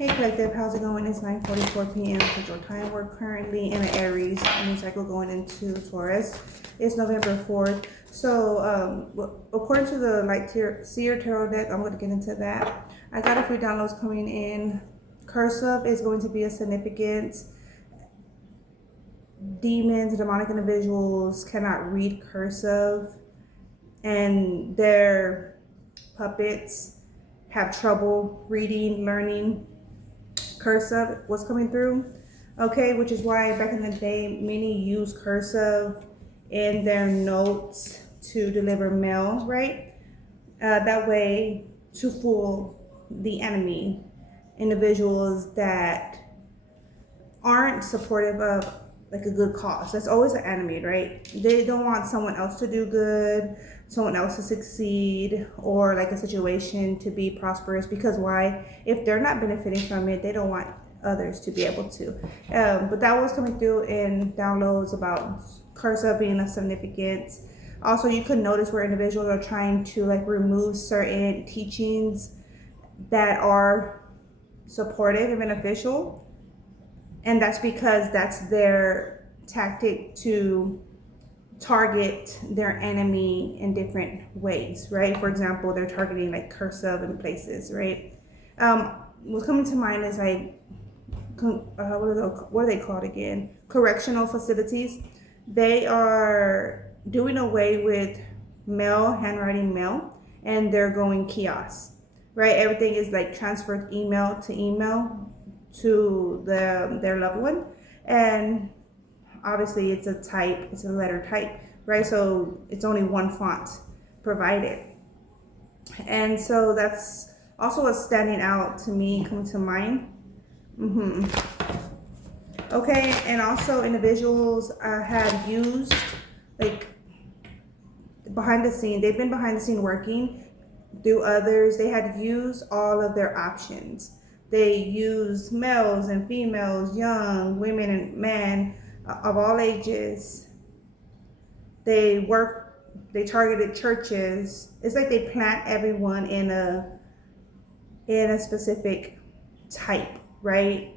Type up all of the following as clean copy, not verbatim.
Hey Collective, how's it going? It's 9:44 p.m. Central Time. We're currently in an Aries new cycle going into Taurus. It's November 4th. So, according to the Seer Tarot deck, I'm going to get into that. I got a few downloads coming in. Cursive is going to be a significance. Demons, demonic individuals cannot read cursive, and their puppets have trouble reading, learning cursive, what's coming through. Okay, which is why back in the day, many use cursive in their notes to deliver mail, right? That way to fool the enemy, individuals that aren't supportive of like a good cause. That's always the enemy, right? They don't want someone else to do good, someone else to succeed, or like a situation to be prosperous, because why? If they're not benefiting from it, they don't want others to be able to. But that was coming through in downloads about cursive being of significance. Also, you could notice where individuals are trying to like remove certain teachings that are supportive and beneficial, and that's because that's their tactic to target their enemy in different ways, right? For example, they're targeting like cursive in places, right? What's coming to mind is like, what are they called again? Correctional facilities. They are doing away with mail, handwriting mail, and they're going kiosk, right? Everything is like transferred email to their loved one, and obviously it's a letter type, right? So it's only one font provided, and so that's also what's standing out to me, coming to mind. Okay, and also individuals have used like behind the scene. They've been behind the scene working through others. They had used all of their options. They use males and females, young, women and men of all ages. They targeted churches. It's like they plant everyone in a specific type, right?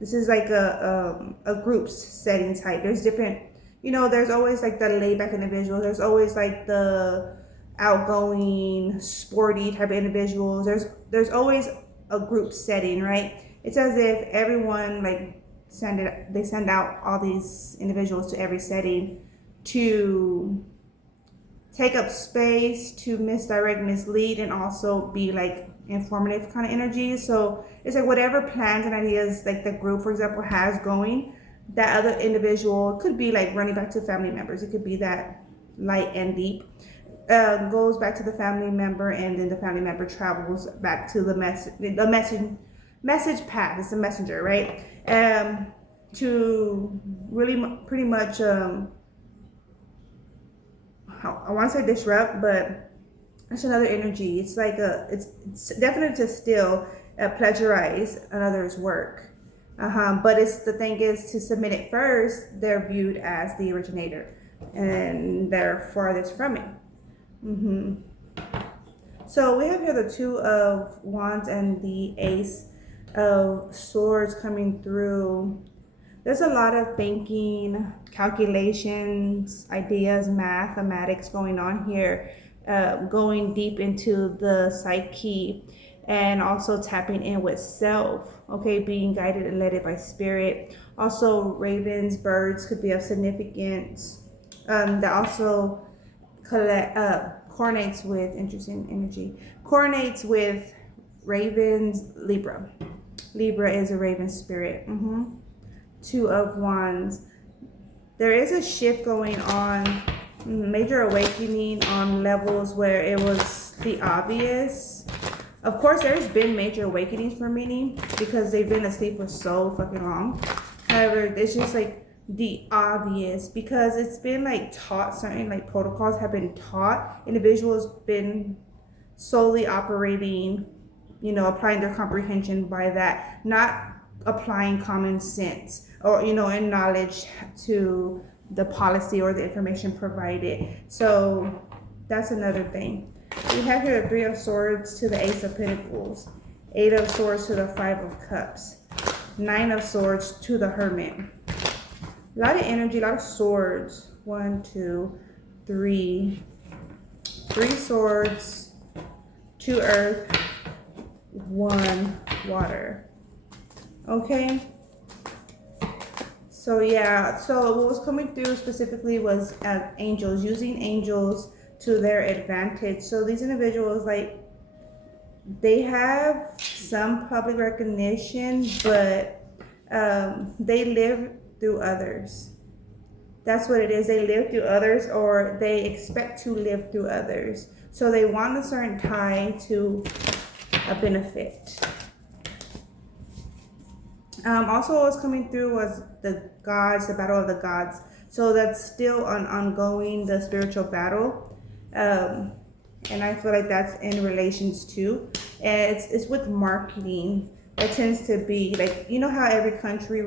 This is like a group setting type. There's different, there's always like the laid back individual. There's always like the outgoing, sporty type of individuals. There's always a group setting, right? It's as if everyone like they send out all these individuals to every setting to take up space, to misdirect, mislead, and also be like informative kind of energy. So it's like whatever plans and ideas like the group, for example, has going, that other individual could be like running back to family members. It could be that light and deep. Goes back to the family member, and then the family member travels back to the message path. It's a messenger, right? To really pretty much, I want to say disrupt, but it's another energy. It's like it's definitely to still plagiarize another's work. But the thing is, to submit it first, they're viewed as the originator, and they're farthest from it. So we have here the Two of Wands and the Ace of Swords coming through. There's a lot of thinking, calculations, ideas, mathematics going on here, going deep into the psyche, and also tapping in with self, okay, being guided and led by spirit. Also, ravens, birds could be of significance. That also coordinates with interesting energy. Coordinates with ravens, Libra. Libra is a raven spirit. Two of Wands. There is a shift going on, major awakening on levels where it was the obvious. Of course, there's been major awakenings for many because they've been asleep for so fucking long. However, it's just like the obvious, because it's been like taught, certain like protocols have been taught. Individuals been solely operating, applying their comprehension by that, not applying common sense or and knowledge to the policy or the information provided. So that's another thing. We have here the Three of Swords to the Ace of Pentacles. Eight of Swords to the Five of Cups. Nine of Swords to the Hermit. A lot of energy, a lot of swords. 1, 2, 3. 3 swords, 2 earth, 1 water. Okay? So yeah, so what was coming through specifically was angels, using angels to their advantage. So these individuals, like, they have some public recognition, but they live through others. That's what it is. They live through others, or they expect to live through others. So they want a certain tie to a benefit. Also, what was coming through was the gods, the battle of the gods. So that's still an ongoing, the spiritual battle. And I feel like that's in relations to, and it's with marketing. It tends to be like, you know how every country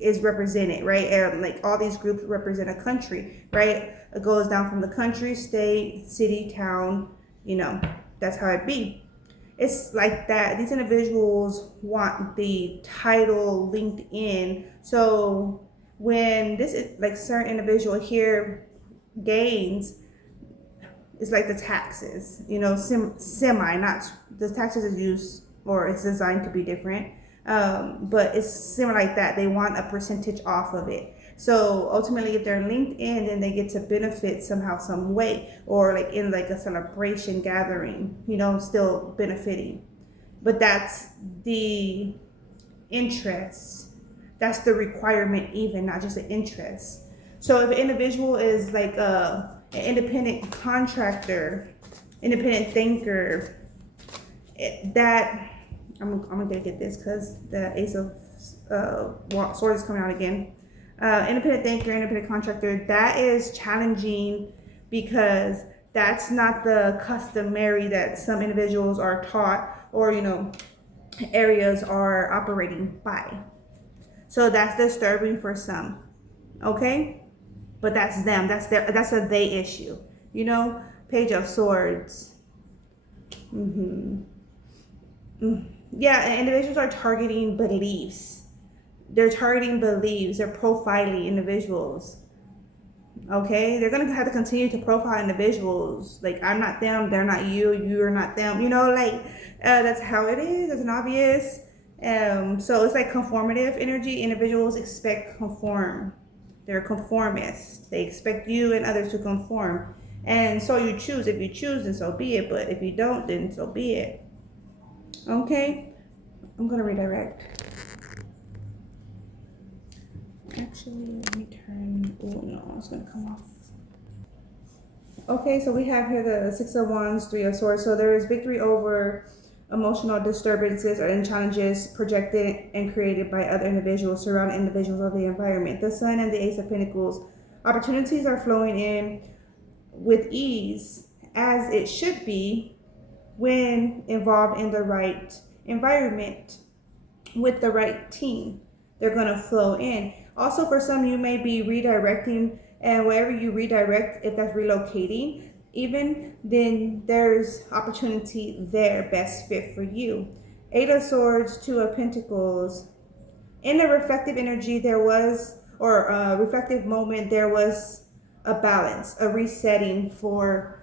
is represented, right? Like all these groups represent a country, right? It goes down from the country, state, city, town, you know, that's how it be. It's like that. These individuals want the title linked in. So when this is like certain individual here gains, it's like the taxes, you know, semi, not the taxes is used or it's designed to be different, but it's similar like that. They want a percentage off of it. So ultimately, if they're linked in, then they get to benefit somehow, some way, or like in like a celebration gathering, you know, still benefiting. But that's the interest. That's the requirement, even not just the interest. So if an individual is like an independent contractor, independent thinker, that I'm gonna get this because the Ace of Swords is coming out again. Independent thinker, independent contractor, that is challenging because that's not the customary that some individuals are taught, or, you know, areas are operating by. So that's disturbing for some. Okay? But that's them. That's a they issue. You know? Page of Swords. Yeah, individuals are targeting beliefs. They're targeting beliefs. They're profiling individuals. Okay? They're going to have to continue to profile individuals. Like, I'm not them, they're not you, you're not them. You know, like, that's how it is. It's an obvious. So it's like conformative energy. Individuals expect conform. They're conformists. They expect you and others to conform. And so you choose. If you choose, then so be it. But if you don't, then so be it. Okay? I'm going to redirect. Actually, let me turn. Oh, no, it's going to come off. Okay, so we have here the Six of Wands, Three of Swords. So there is victory over emotional disturbances and challenges projected and created by other individuals, surrounding individuals of the environment. The Sun and the Ace of Pentacles. Opportunities are flowing in with ease, as it should be when involved in the right environment with the right team. They're going to flow in. Also, for some, you may be redirecting, and wherever you redirect, if that's relocating, even then there's opportunity there, best fit for you. Eight of Swords, Two of Pentacles. In the reflective energy, there was, or reflective moment, there was a balance, a resetting for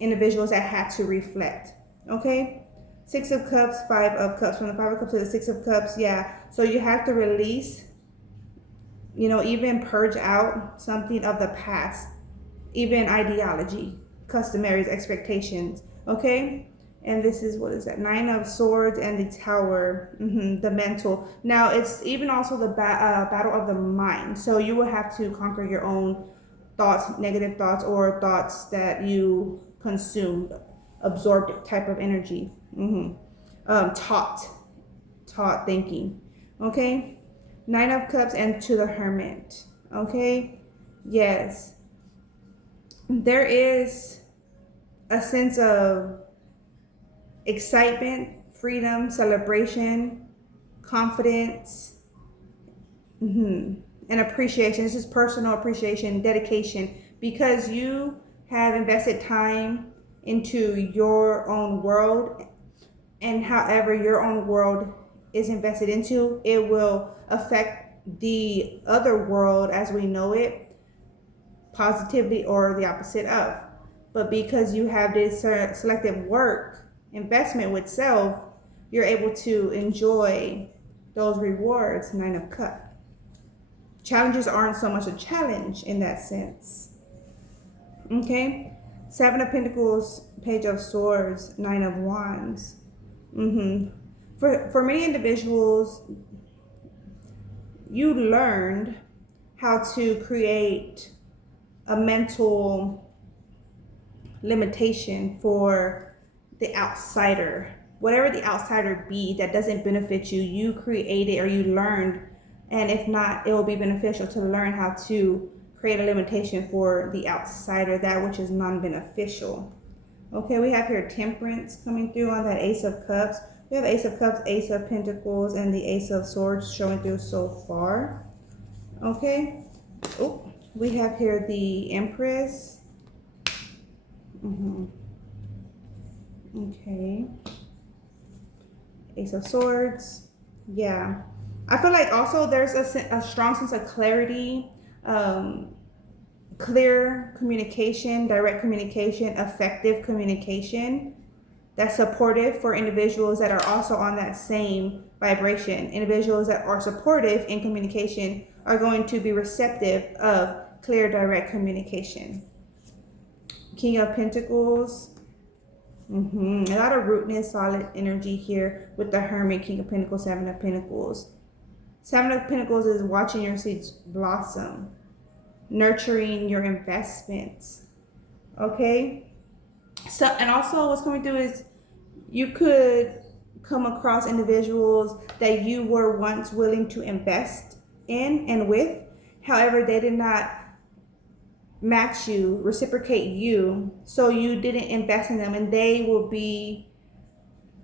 individuals that had to reflect. Okay? Six of Cups, Five of Cups. From the Five of Cups to the Six of Cups, yeah. So you have to release, you know, even purge out something of the past, even ideology, customaries, expectations. Okay? And this is, what is that? Nine of Swords and the Tower, the mental. Now, it's even also the battle of the mind. So you will have to conquer your own thoughts, negative thoughts, or thoughts that you consumed, absorbed type of energy. Taught thinking. Okay? Nine of Cups and to the Hermit. Okay? Yes. There is a sense of excitement, freedom, celebration, confidence, and appreciation. This is personal appreciation, dedication, because you have invested time into your own world, and however your own world is invested into, it will affect the other world as we know it positively or the opposite of. But because you have this selective work investment with self, you're able to enjoy those rewards. Nine of Cups. Challenges aren't so much a challenge in that sense. Okay? Seven of Pentacles, Page of Swords, Nine of Wands. For many individuals, you learned how to create a mental limitation for the outsider. Whatever the outsider be that doesn't benefit you, you created or you learned, and if not, it will be beneficial to learn how to create a limitation for the outsider, that which is non-beneficial. Okay, we have here Temperance coming through on that Ace of Cups. We have Ace of Cups, Ace of Pentacles, and the Ace of Swords showing through so far. Okay. Oh, we have here the Empress. Okay. Ace of Swords. Yeah. I feel like also there's a strong sense of clarity, clear communication, direct communication, effective communication that's supportive for individuals that are also on that same vibration. Individuals that are supportive in communication are going to be receptive of clear, direct communication. King of Pentacles. A lot of rootness, solid energy here with the Hermit, King of Pentacles, Seven of Pentacles. Seven of Pentacles is watching your seeds blossom, nurturing your investments. Okay? So, and also what's coming through is you could come across individuals that you were once willing to invest in and with. However, they did not match you, reciprocate you, so you didn't invest in them, and they will be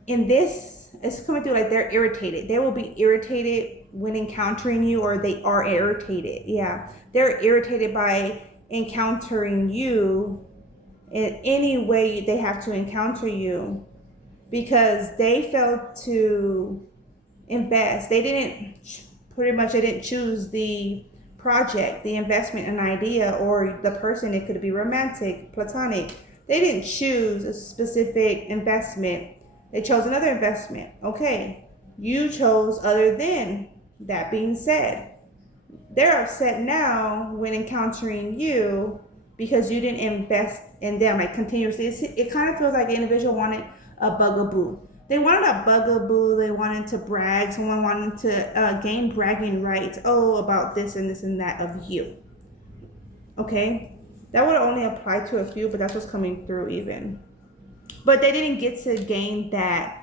in this, it's coming through like they're irritated. They will be irritated when encountering you, or they are irritated. Yeah, they're irritated by encountering you in any way they have to encounter you, because they failed to invest. They didn't choose the project, the investment, an idea, or the person. It could be romantic, platonic. They didn't choose a specific investment. They chose another investment. Okay, you chose other than. That being said, they're upset now when encountering you because you didn't invest in them like continuously. It kind of feels like an individual wanted a bugaboo. They wanted a bugaboo. They wanted to brag. Someone wanted to gain bragging rights. Oh, about this and this and that of you. Okay? That would only apply to a few, but that's what's coming through even. But they didn't get to gain that.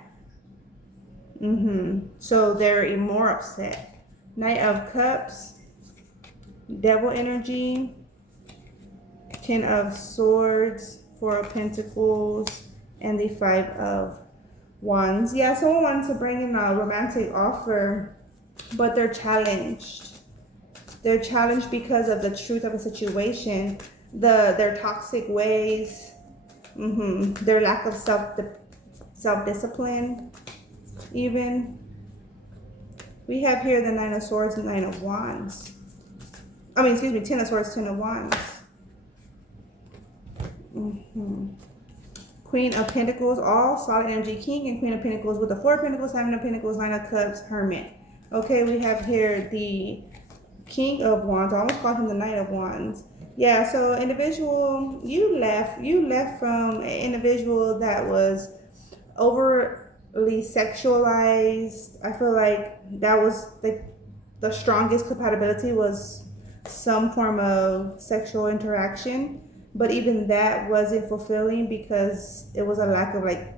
So they're more upset. Knight of Cups. Devil energy. Ten of Swords. Four of Pentacles. And the Five of Wands. Yeah, someone wanted to bring in a romantic offer, but they're challenged. They're challenged because of the truth of a situation, their toxic ways, their lack of self-discipline. Even we have here the Nine of Swords and Nine of Wands. Ten of Swords, Ten of Wands. Queen of Pentacles, all solid energy. King and Queen of Pentacles with the Four of Pentacles, Seven of Pentacles, Nine of Cups, Hermit. Okay, we have here the King of Wands. I almost called him the Knight of Wands. Yeah, so individual, you left from an individual that was overly sexualized. I feel like that was the strongest compatibility was some form of sexual interaction. But even that wasn't fulfilling because it was a lack of it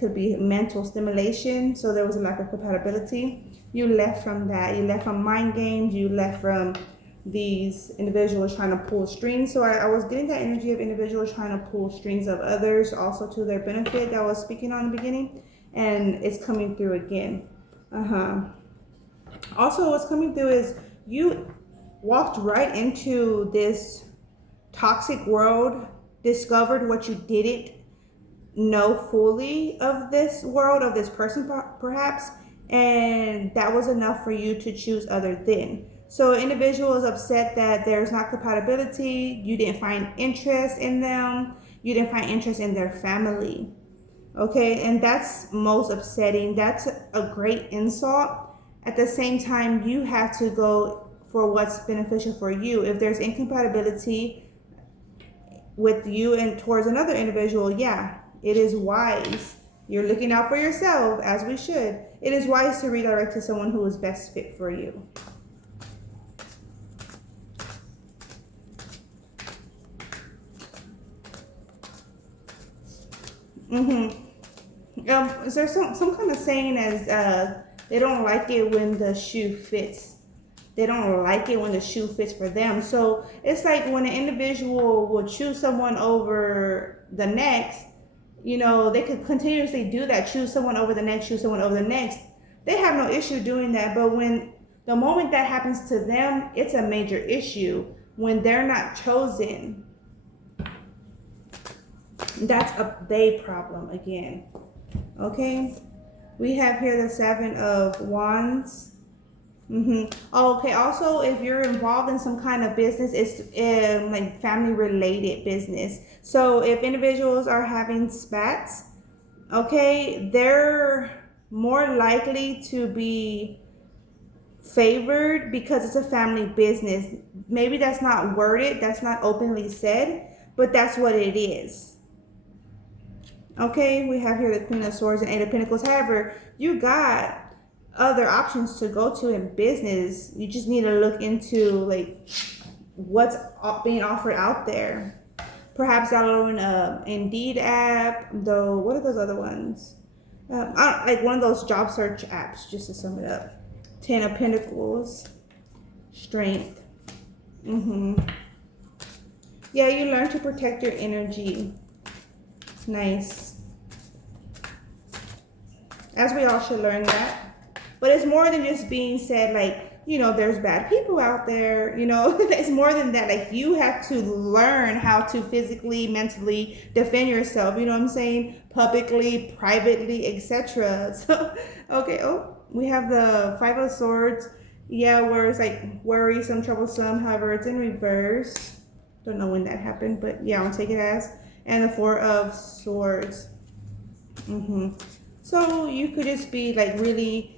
could be mental stimulation. So there was a lack of compatibility. You left from that. You left from mind games. You left from these individuals trying to pull strings. So I was getting that energy of individuals trying to pull strings of others also to their benefit that I was speaking on in the beginning. And it's coming through again. Also, what's coming through is you walked right into this toxic world, discovered what you didn't know fully of this world, of this person perhaps, and that was enough for you to choose other than. So individual is upset that there's not compatibility, you didn't find interest in them, you didn't find interest in their family. Okay, and that's most upsetting. That's a great insult. At the same time, you have to go for what's beneficial for you. If there's incompatibility with you and towards another individual, yeah, it is wise. You're looking out for yourself, as we should. It is wise to redirect to someone who is best fit for you. Is there some kind of saying as they don't like it when the shoe fits? They don't like it when the shoe fits for them. So it's like when an individual will choose someone over the next, they could continuously do that, choose someone over the next, choose someone over the next. They have no issue doing that. But when the moment that happens to them, it's a major issue when they're not chosen. That's a they problem again. Okay, we have here the Seven of Wands. Oh, okay. Also, if you're involved in some kind of business, it's like family related business. So if individuals are having spats, okay, they're more likely to be favored because it's a family business. Maybe that's not worded, that's not openly said, but that's what it is. Okay, we have here the Queen of Swords and Eight of Pentacles. However, you got other options to go to in business. You just need to look into like what's being offered out there. Perhaps downloading an Indeed app, though. What are those other ones? Like one of those job search apps, just to sum it up. Ten of Pentacles, Strength. Yeah, you learn to protect your energy. Nice. As we all should learn that. But it's more than just being said, like, there's bad people out there, it's more than that. Like, you have to learn how to physically, mentally defend yourself, you know what I'm saying? Publicly, privately, etc. So, okay, we have the Five of Swords. Yeah, where it's like worrisome, troublesome. However, it's in reverse. Don't know when that happened, but yeah, I'll take it as. And the Four of Swords. So you could just be like really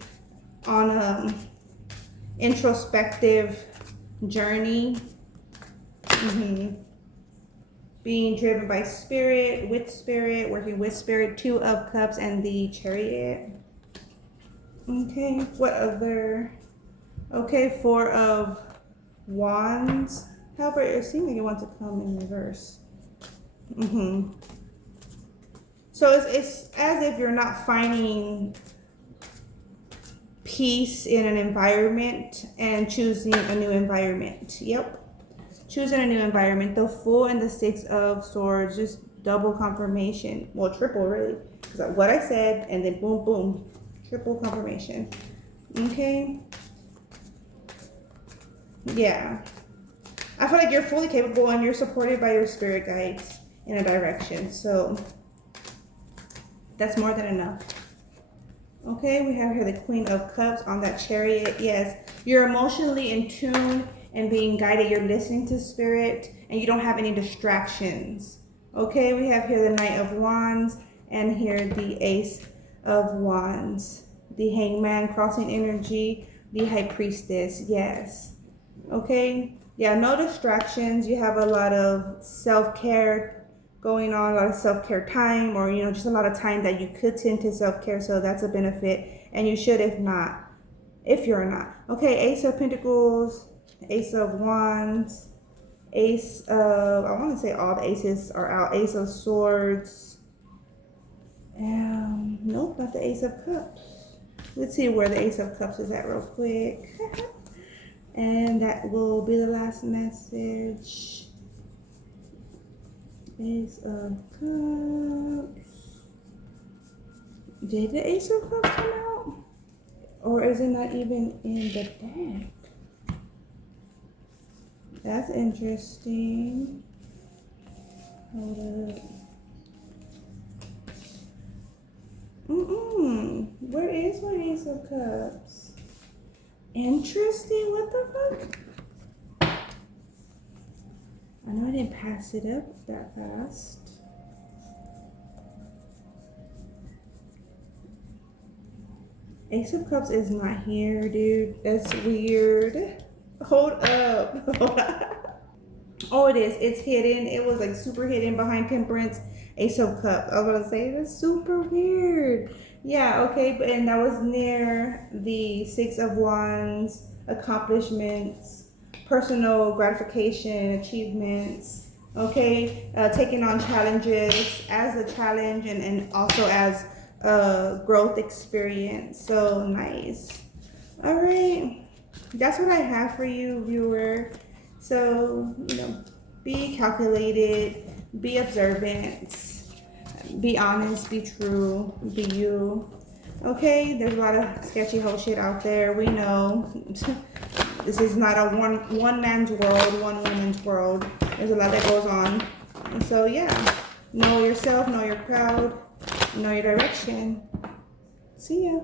on a introspective journey, being driven by spirit, working with spirit. Two of Cups and the Chariot. Okay, what other? Okay, Four of Wands. However, it seems like you want to come in reverse. So it's as if you're not finding peace in an environment and choosing a new environment. Yep, choosing a new environment. The Fool and the Six of Swords, just double confirmation. Well, triple really, because what I said and then boom, boom, triple confirmation. Okay. Yeah, I feel like you're fully capable and you're supported by your spirit guides in a direction. So that's more than enough. Okay, we have here the Queen of Cups on that Chariot. Yes, you're emotionally in tune and being guided. You're listening to spirit and you don't have any distractions. Okay, we have here the Knight of Wands and here the Ace of Wands. The Hangman, crossing energy. The High Priestess. Yes. Okay. Yeah, no distractions. You have a lot of self-care going on, a lot of self-care time, or just a lot of time that you could tend to self-care, so that's a benefit, and you should if you're not. Okay, Ace of Pentacles, Ace of Wands, Ace of, I want to say all the aces are out. Ace of Swords. Nope, not the Ace of Cups. Let's see where the Ace of Cups is at real quick. And that will be the last message. Ace of Cups. Did the Ace of Cups come out? Or is it not even in the deck? That's interesting. Hold up. Where is my Ace of Cups? Interesting. What the fuck? I know I didn't pass it up that fast. Ace of Cups is not here, dude. That's weird. Hold up. Oh, it is. It's hidden. It was like super hidden behind Temperance. Ace of Cups. I was gonna say that's super weird. Yeah, okay, but and that was near the Six of Wands, accomplishments, personal gratification, achievements. Okay, taking on challenges as a challenge and also as a growth experience. So nice. All right, that's what I have for you, viewer. So, you know, be calculated, be observant, be honest, be true, be you. Okay, there's a lot of sketchy whole shit out there. We know this is not a one man's world, one woman's world. There's a lot that goes on. And so yeah, know yourself, know your crowd, know your direction. See ya.